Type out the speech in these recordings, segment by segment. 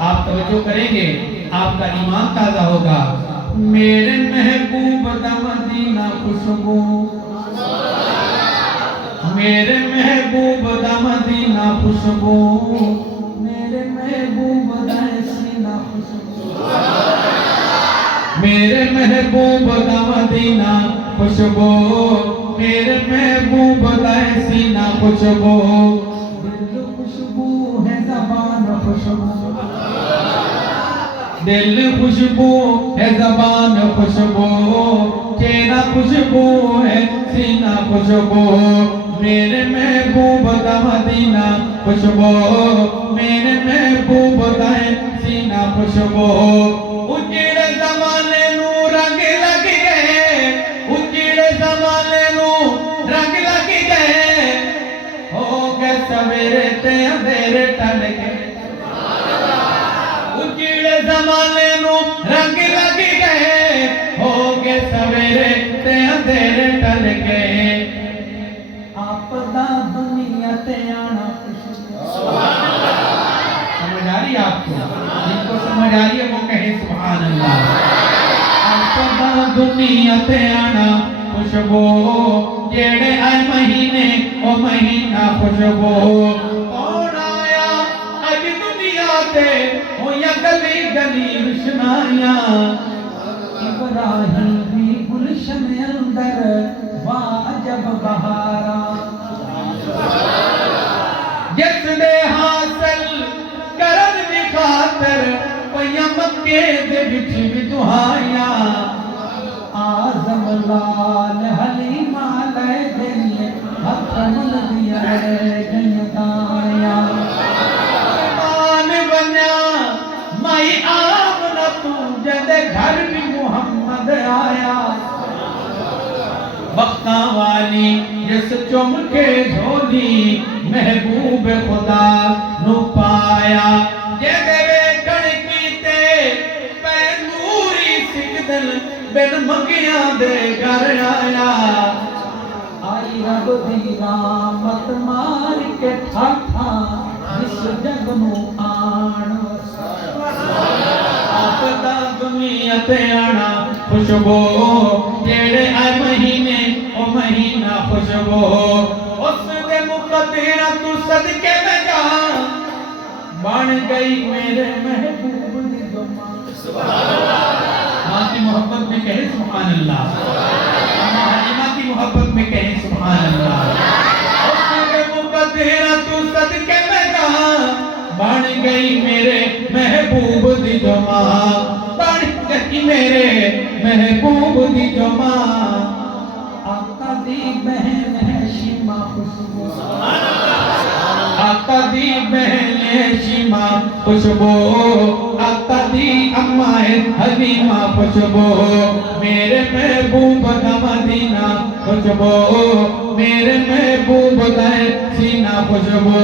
آپ توجہ کریں گے آپ کا ایمان تازہ ہوگا. میرے محبوب دا مدینہ خوشبو، میرے محبوب دا مدینہ خوشبو، میرے محبوب دا سینہ خوشبو، میرے محبوب دا مدینہ خوشبو، میرے محبوب دا سینہ خوشبو. دل خوشبو ہے زبان خوشبو، دل خوشبو ہے زبان خوشبو، چہرہ خوشبو ہے سینہ خوشبو. میرے محبوب دا مدینہ خوشبو، میرے محبوب دا سینہ خوشبو. اجڑے زمانے نو رنگ لگ گئے، اجڑے زمانے نو رنگ لگ گئے، ہو گئے سویرے تے اندھیرے ٹل گئے. اجڑے زمانے نو رنگ لگ گئے، ہو گئے سویرے تے اندھیرے ٹل گئے. آپ دا دنیا تے آنا سمجھ آ رہی آپ کو؟ جن کو سمجھ آ رہی ہے وہ کہے سبحان اللہ. آپ دا دنیا تے آنا خوشبو، جیڑے آئے مہینے او مہینہ خوشبو. کون آیا اج دنیا تے ہو یا گلی گلی روشنائیاں، ابراہیم بھی گلشن اندر واجب بہارا. جس دے حاصل کرن دی خاطر پیا مکے دے وچ بھی دعائیاں. آزم لال حلیمہ لے دل ہتھ مل دیا گئیں دائیاں. مان بنیا مائی آمنہ تو جدے گھر بھی محمد آیا. وقتاں والی جس چم کے جھولی محبوب خدا نو پایا. جدے ویکھن کیتے پے نوری سجدن بن منگیاں دے گھر آیا. آئی رب دی رحمت مار کے ٹھاٹھا جس جگ نو آن وسایا. آپ دا دنیا تے آنا خوشبو، جیڑے آئے مہینے او مہینہ خوشبو. اس دے مقدرہ تو صدقے میں جان بن گئی میرے محبوب دی زمان. ماں کی محبت میں کہیں سبحان اللہ، ماں حلیمہ کی محبت میں کہیں سبحان اللہ. اس دے مقدرہ تو صدقے میں جان بن گئی میرے محبوب دی زمان، بن گئی میرے محبوب دی زمان. آقا دی بہن ہے شیما خوشبو، آقا دی بہن ہے شیما خوشبو، آقا دی اماں ہے حلیمہ خوشبو. میرے محبوب دا مدینہ خوشبو، میرے محبوب دا سینہ خوشبو،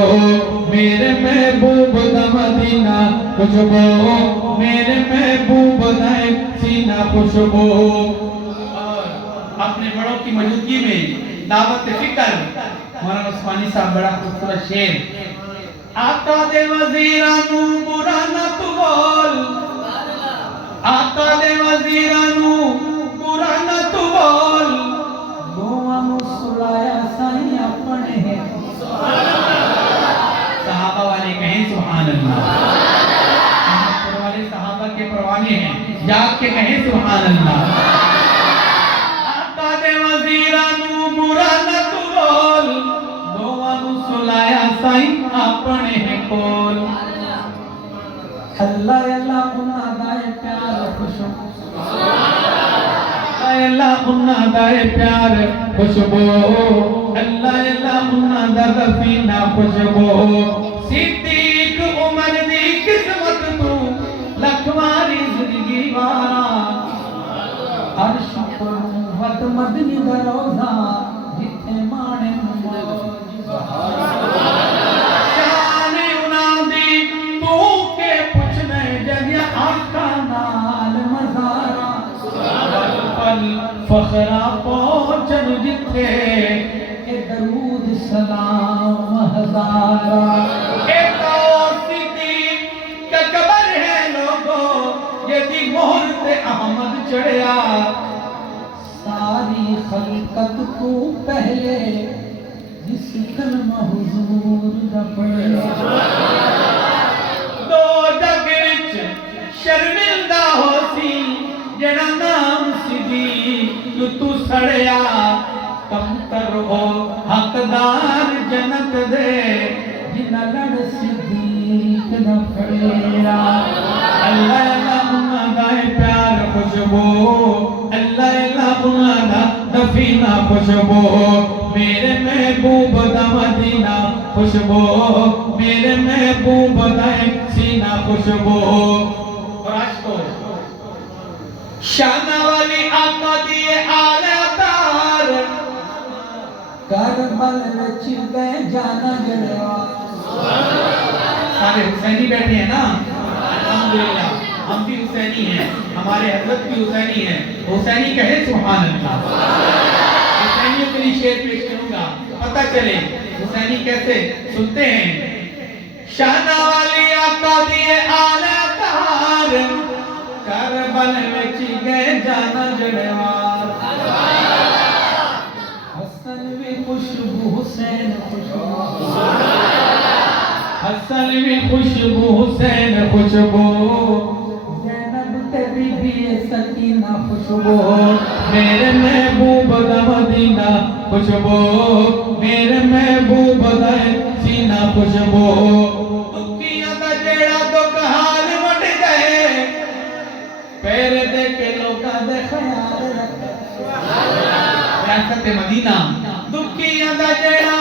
میرے محبوب دا مدینہ خوشبو، میرے محبوب دا سینہ خوشبو. اپنے بڑوں کی موجودگی میں دعوت فکر مولانا عثمانی صاحب بڑا خوبصورت شعر. آقا دے وزیرانو برا نہ تو بول، آقا دے وزیرانو برا نہ تو بول، دوانو سلایا سائیں اپنے ہیں. صحابہ والے کہیں سبحان اللہ، محمد والے صحابہ کے پروانے ہیں، جاگ کے کہیں سبحان اللہ. اپنے ہیں کول. اللہ اللہ انہاں دائے پیار خوشبو، اللہ انہاں دائے پیار خوشبو، اللہ اللہ انہاں دا دفینہ خوشبو. صدیق عمر دی قسمت تو لکھواری زندگی وارا، عرش پر ود مدنی دا روزہ جتھے مانے موج بہارا. فخرا پہنچن جتھے اے درود سلام ہزارا. اے تو صدیق کا قبر جدی مہر تے احمد چڑھیا ساری خلقت تو پہلے جس کلمہ حضور دا پڑھیا دو جگ وچ شرمندہ ہو سی جڑا نام صدیق تو سڑیا کم تر ہو حقدار جنت دے جنہ لڑ صدیق دا پڑھیا اللہ اللہ دائے پیار خوشبو اللہ اللہ دفینہ خوشبو میرے محبوب دا مدینہ خوشبو میرے محبوب دا سینہ خوشبو اور عاشقو شانہ والی آقا دیئے آلہ تار کربل وچ گئے جانا جڑوا سارے حسینی بیٹھے ہیں نا الحمدللہ ہم بھی حسینی ہیں ہمارے حضرت بھی حسینی ہیں حسینی کہے سبحان اللہ حسینیوں کے لیے شعر پیش کروں گا پتہ چلے حسینی کیسے سنتے ہیں شانہ والی آقا دیئے آلہ تار کربل وچ گئے جانا جڑوار حسن بھی خوشبو حسین خوشبو حسن بھی خوشبو حسین خوشبو زینب تے بی بی سکینہ خوشبو میرے محبوب دا مدینہ خوشبو میرے محبوب دا سینہ خوشبو دکھیاں دا جیڑا دکھ حال وٹ گئے پیر دے کے لوکاں دے خیال رکھے ریاست مدینہ دکھیاں دا جیڑا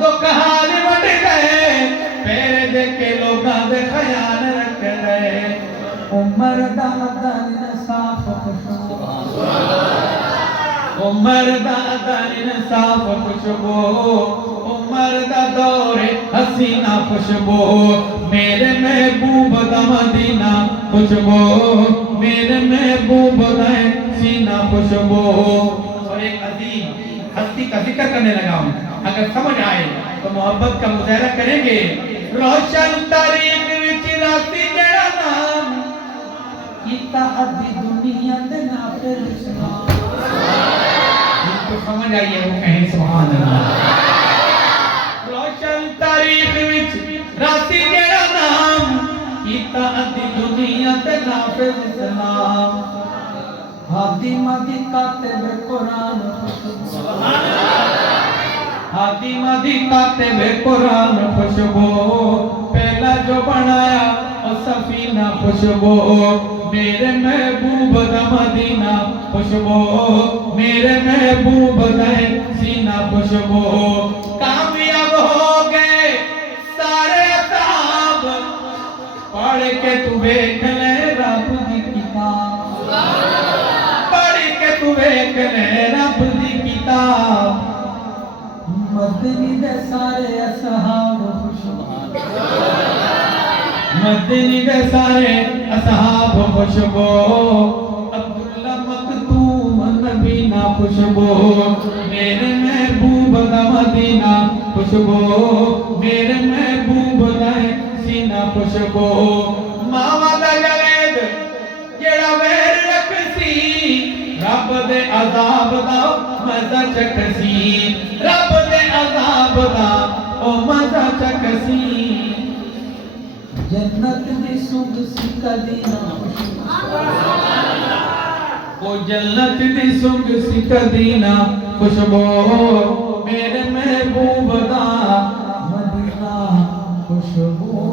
دکھ حال وٹ گئے پیر دے کے لوکاں دے خیال رکھ گئے عمر دا دن صاف خوشبو عمر دا دن صاف خوشبو عمر دا دور حسینہ خوشبو میرے محبوب دا مدینہ خوشبو میرے محبوب دا سینہ خوشبو اور ایک عظیم ہستی کا ذکر کرنے لگا ہوں اگر سمجھ آئے تو محبت کا مظاہرہ کریں گے روشن تاریخ وچ راتی جڑا نام کیتا ادھی دنیا دے نافذ اسلام جن کو سمجھ آئیے وہ کہیں سبحان اللہ روشن تاریخ وچ راتی جڑا نام کیتا ادھی دنیا تے نافذ اسلام ہادی مدی کاتب قرآن خوشبو ہادی مدی کاتب قرآن خوشبو پہلا جو بنایا اور سفینہ خوشبو میرے محبوب دا مدینہ خوشبو میرے محبوب دا سینہ خوشبو کامیاب ہو گئے سارے اصحاب پڑھ کے تو دیکھ لے رب دی کتاب پڑھ کے تو دیکھ لے رب دی کتاب مدنی دے سارے اصحاب خوشبو مدنی دے سارے اصحاب خوشبو عبداللہ مکتوم نبینا خوشبو میرے محبوب دا مدینہ خوشبو میرے محبوب دا سینہ خوشبو ماما دا جلید جڑا ویر رکھ سی رب دے عذاب دا مزہ چک سی رب دے عذاب دا او مزہ چک سی جنت دی سنگ سی کدی نہ خوشبو او جنت دی سنگ سی کدی نہ خوشبو میرے محبوب دا مدینہ خوشبو